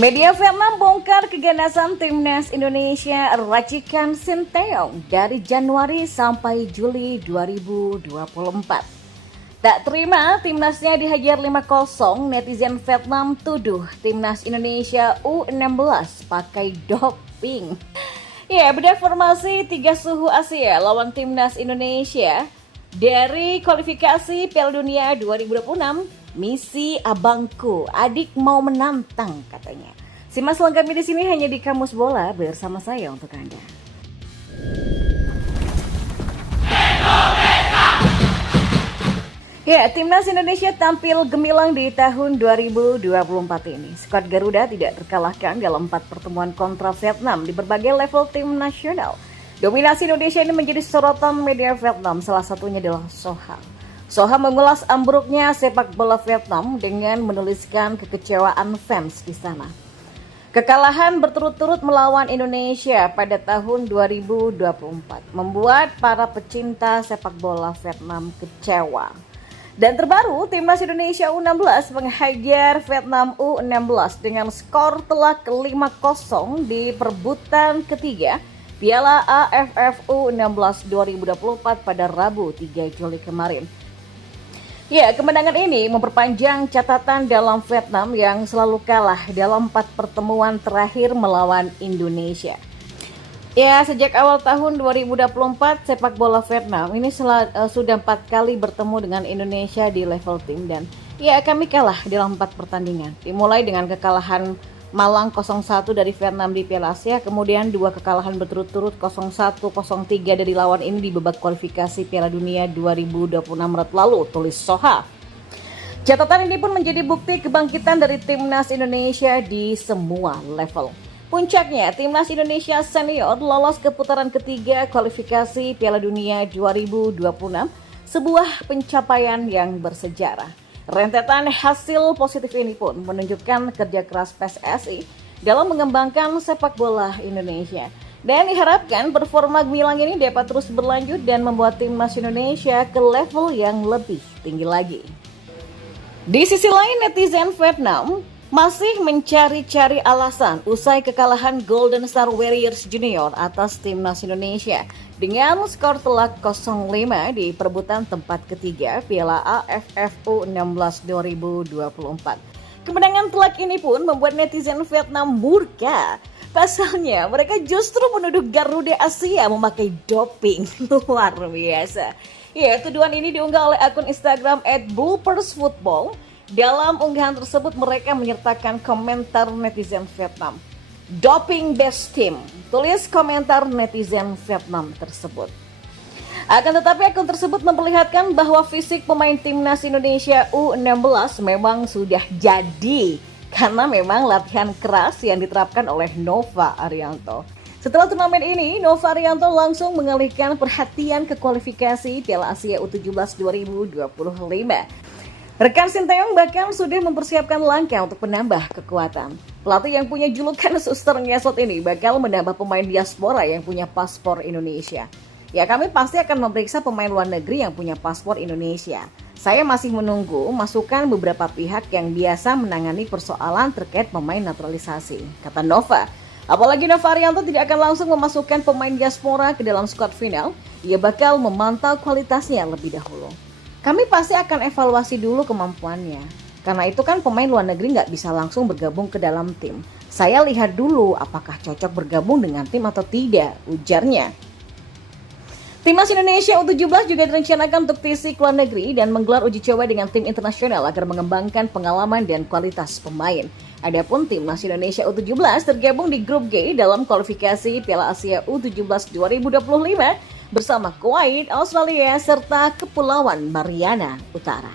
Media Vietnam bongkar keganasan timnas Indonesia racikan Sinteyong dari Januari sampai Juli 2024. Tak terima timnasnya dihajar 5-0, netizen Vietnam tuduh timnas Indonesia U16 pakai doping. Ya, beda formasi 3 suhu Asia lawan timnas Indonesia dari kualifikasi Piala Dunia 2026. Misi abangku, adik mau menantang katanya. Simak selengkapnya di sini hanya di Kamus Bola bersama saya untuk Anda. Ya, timnas Indonesia tampil gemilang di tahun 2024 ini. Skuad Garuda tidak terkalahkan dalam 4 pertemuan kontra Vietnam di berbagai level tim nasional. Dominasi Indonesia ini menjadi sorotan media Vietnam, salah satunya adalah Soha. Soha mengulas ambruknya sepak bola Vietnam dengan menuliskan kekecewaan fans di sana. Kekalahan berturut-turut melawan Indonesia pada tahun 2024 membuat para pecinta sepak bola Vietnam kecewa. Dan terbaru, timnas Indonesia U16 menghajar Vietnam U16 dengan skor telak 5-0 di perebutan ketiga Piala AFF U16 2024 pada Rabu 3 Juli kemarin. Ya, kemenangan ini memperpanjang catatan dalam Vietnam yang selalu kalah dalam 4 pertemuan terakhir melawan Indonesia. Ya, sejak awal tahun 2024 sepak bola Vietnam ini sudah 4 kali bertemu dengan Indonesia di level tim dan ya kami kalah dalam 4 pertandingan. Dimulai dengan kekalahan Malang 0-1 dari Vietnam di Piala Asia, kemudian 2 kekalahan berturut-turut 0-1, 0-3 dari lawan ini di babak kualifikasi Piala Dunia 2026 Maret lalu, tulis Soha. Catatan ini pun menjadi bukti kebangkitan dari timnas Indonesia di semua level. Puncaknya, timnas Indonesia senior lolos ke putaran ketiga kualifikasi Piala Dunia 2026, sebuah pencapaian yang bersejarah. Rentetan hasil positif ini pun menunjukkan kerja keras PSSI dalam mengembangkan sepak bola Indonesia. Dan diharapkan performa gemilang ini dapat terus berlanjut dan membuat timnas Indonesia ke level yang lebih tinggi lagi. Di sisi lain, netizen Vietnam masih mencari-cari alasan usai kekalahan Golden Star Warriors Junior atas timnas Indonesia dengan skor telak 0-5 di perebutan tempat ketiga Piala AFF U16 2024. Kemenangan telak ini pun membuat netizen Vietnam murka. Pasalnya mereka justru menuduh Garuda Asia memakai doping. Luar biasa. Ya, tuduhan ini diunggah oleh akun Instagram @bloopersfootball. Dalam unggahan tersebut mereka menyertakan komentar netizen Vietnam. Doping best team, tulis komentar netizen Vietnam tersebut. Akan tetapi akun tersebut memperlihatkan bahwa fisik pemain timnas Indonesia U16 memang sudah jadi karena memang latihan keras yang diterapkan oleh Nova Arianto. Setelah turnamen ini, Nova Arianto langsung mengalihkan perhatian ke kualifikasi Piala Asia U17 2025. Rekan Sinteyong bahkan sudah mempersiapkan langkah untuk menambah kekuatan. Pelatih yang punya julukan suster ngesot ini bakal menambah pemain diaspora yang punya paspor Indonesia. Ya, kami pasti akan memeriksa pemain luar negeri yang punya paspor Indonesia. Saya masih menunggu masukan beberapa pihak yang biasa menangani persoalan terkait pemain naturalisasi, kata Nova. Apalagi Nova Arianto tidak akan langsung memasukkan pemain diaspora ke dalam skuad final, ia bakal memantau kualitasnya lebih dahulu. Kami pasti akan evaluasi dulu kemampuannya. Karena itu kan pemain luar negeri nggak bisa langsung bergabung ke dalam tim. Saya lihat dulu apakah cocok bergabung dengan tim atau tidak, ujarnya. Timnas Indonesia U17 juga direncanakan untuk fisik luar negeri dan menggelar uji coba dengan tim internasional agar mengembangkan pengalaman dan kualitas pemain. Adapun Timnas Indonesia U17 tergabung di grup G dalam kualifikasi Piala Asia U17 2025 bersama Kuwait, Australia, serta Kepulauan Mariana Utara.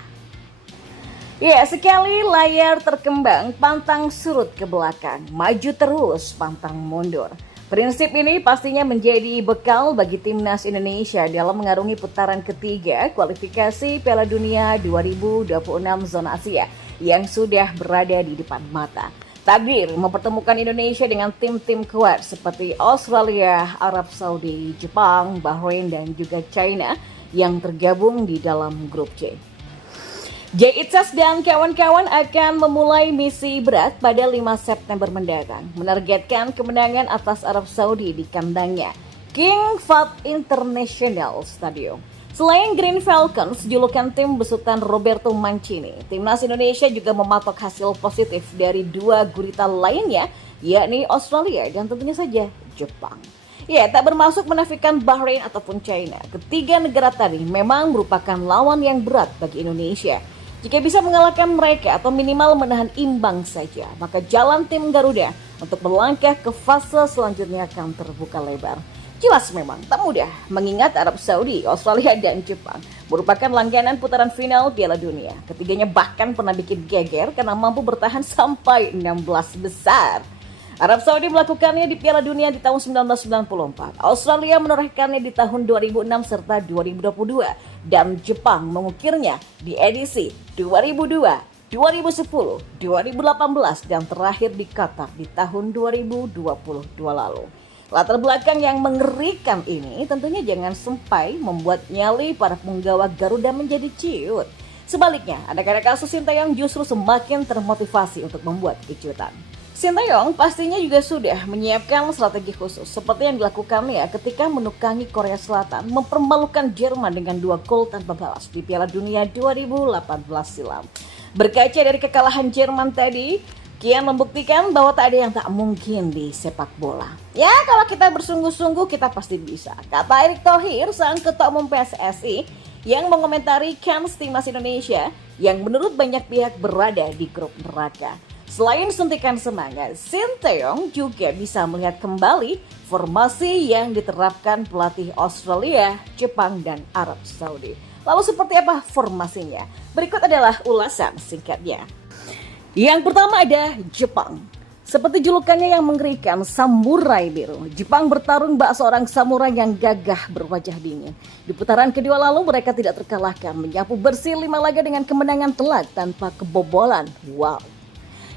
Ya, sekali layar terkembang, pantang surut ke belakang, maju terus, pantang mundur. Prinsip ini pastinya menjadi bekal bagi timnas Indonesia dalam mengarungi putaran ketiga kualifikasi Piala Dunia 2026 zona Asia yang sudah berada di depan mata. Takdir mempertemukan Indonesia dengan tim-tim kuat seperti Australia, Arab Saudi, Jepang, Bahrain, dan juga China yang tergabung di dalam grup C. JITSAS dan kawan-kawan akan memulai misi berat pada 5 September mendatang, menargetkan kemenangan atas Arab Saudi di kandangnya King Fahd International Stadium. Selain Green Falcons, julukan tim besutan Roberto Mancini, timnas Indonesia juga mematok hasil positif dari dua gurita lainnya, yakni Australia dan tentunya saja Jepang. Ya, tak bermaksud menafikan Bahrain ataupun China. Ketiga negara tadi memang merupakan lawan yang berat bagi Indonesia. Jika bisa mengalahkan mereka atau minimal menahan imbang saja, maka jalan tim Garuda untuk melangkah ke fase selanjutnya akan terbuka lebar. Jelas memang tak mudah mengingat Arab Saudi, Australia dan Jepang merupakan langganan putaran final Piala Dunia. Ketiganya bahkan pernah bikin geger karena mampu bertahan sampai 16 besar. Arab Saudi melakukannya di Piala Dunia di tahun 1994, Australia menorehkannya di tahun 2006 serta 2022, dan Jepang mengukirnya di edisi 2002, 2010, 2018, dan terakhir di Qatar di tahun 2022 lalu. Latar belakang yang mengerikan ini tentunya jangan sampai membuat nyali para punggawa Garuda menjadi ciut. Sebaliknya, anak-anak kasus Sinteyong justru semakin termotivasi untuk membuat kejutan. Sinteyong pastinya juga sudah menyiapkan strategi khusus seperti yang dilakukannya ketika menukangi Korea Selatan mempermalukan Jerman dengan 2 gol tanpa balas di Piala Dunia 2018 silam. Berkaca dari kekalahan Jerman tadi, kian membuktikan bahwa tak ada yang tak mungkin di sepak bola. Ya, kalau kita bersungguh-sungguh kita pasti bisa, kata Erick Thohir, sang ketua umum PSSI yang mengomentari kans timnas Indonesia yang menurut banyak pihak berada di grup neraka. Selain suntikan semangat, Sinteyong juga bisa melihat kembali formasi yang diterapkan pelatih Australia, Jepang, dan Arab Saudi. Lalu seperti apa formasinya? Berikut adalah ulasan singkatnya. Yang pertama ada Jepang. Seperti julukannya yang mengerikan, Samurai Biru. Jepang bertarung bak seorang samurai yang gagah berwajah dingin. Di putaran kedua lalu mereka tidak terkalahkan, menyapu bersih 5 laga dengan kemenangan telak tanpa kebobolan. Wow.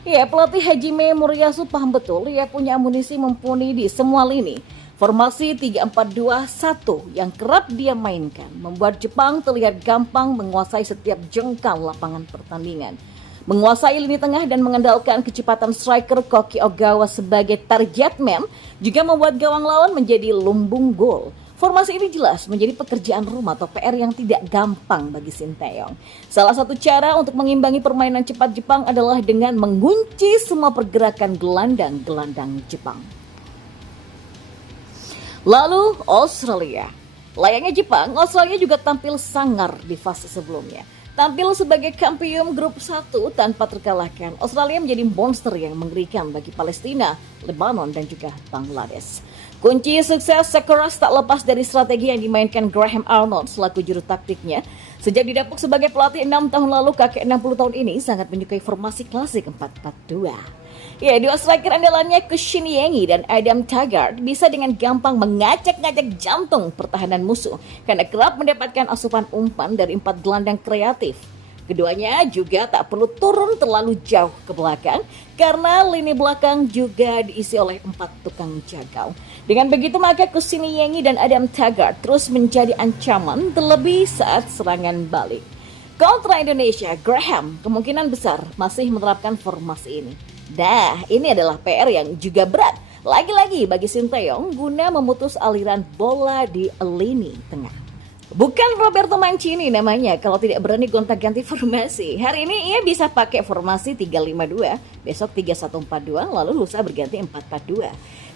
Ya, pelatih Hajime Moriyasu paham betul ia punya amunisi mumpuni di semua lini. Formasi 3-4-2-1 yang kerap dia mainkan membuat Jepang terlihat gampang menguasai setiap jengkal lapangan pertandingan. Menguasai lini tengah dan mengandalkan kecepatan striker Koki Ogawa sebagai target man juga membuat gawang lawan menjadi lumbung gol. Formasi ini jelas menjadi pekerjaan rumah atau PR yang tidak gampang bagi Sinteyong. Salah satu cara untuk mengimbangi permainan cepat Jepang adalah dengan mengunci semua pergerakan gelandang-gelandang Jepang. Lalu Australia. Layaknya Jepang, Australia juga tampil sangar di fase sebelumnya. Tampil sebagai kampiun grup 1 tanpa terkalahkan, Australia menjadi monster yang mengerikan bagi Palestina, Lebanon, dan juga Bangladesh. Kunci sukses sekeras tak lepas dari strategi yang dimainkan Graham Arnold selaku juru taktiknya. Sejak didapuk sebagai pelatih 6 tahun lalu, kakek 60 tahun ini sangat menyukai formasi klasik 4-4-2. Ya, dua striker andalannya Kushin Yengi dan Adam Taggart bisa dengan gampang mengacak-ngacak jantung pertahanan musuh karena kerap mendapatkan asupan umpan dari 4 gelandang kreatif. Keduanya juga tak perlu turun terlalu jauh ke belakang karena lini belakang juga diisi oleh 4 tukang jagal. Dengan begitu maka Kushin Yengi dan Adam Taggart terus menjadi ancaman terlebih saat serangan balik. Kontra Indonesia, Graham kemungkinan besar masih menerapkan formasi ini. Nah, ini adalah PR yang juga berat. Lagi-lagi bagi Sinteyong guna memutus aliran bola di lini tengah. Bukan Roberto Mancini namanya kalau tidak berani gonta-ganti formasi. Hari ini ia bisa pakai formasi 3-5-2, besok 3-1-4-2, lalu lusa berganti 4-4-2.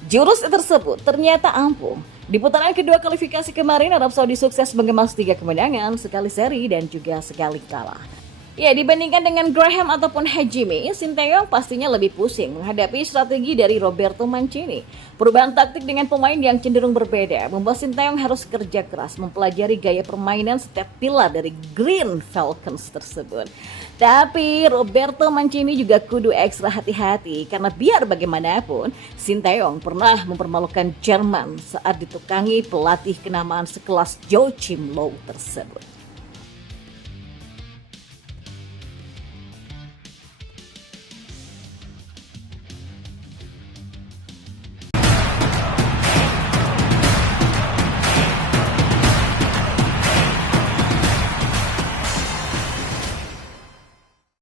Jurus tersebut ternyata ampuh. Di putaran kedua kualifikasi kemarin, Arab Saudi sukses mengemas 3 kemenangan, sekali seri dan juga sekali kalah. Ya, dibandingkan dengan Graham ataupun Hajime, Sinteyong pastinya lebih pusing menghadapi strategi dari Roberto Mancini. Perubahan taktik dengan pemain yang cenderung berbeda membuat Sinteyong harus kerja keras mempelajari gaya permainan setiap pilar dari Green Falcons tersebut. Tapi Roberto Mancini juga kudu ekstra hati-hati karena biar bagaimanapun Sinteyong pernah mempermalukan Jerman saat ditukangi pelatih kenamaan sekelas Joachim Löw tersebut.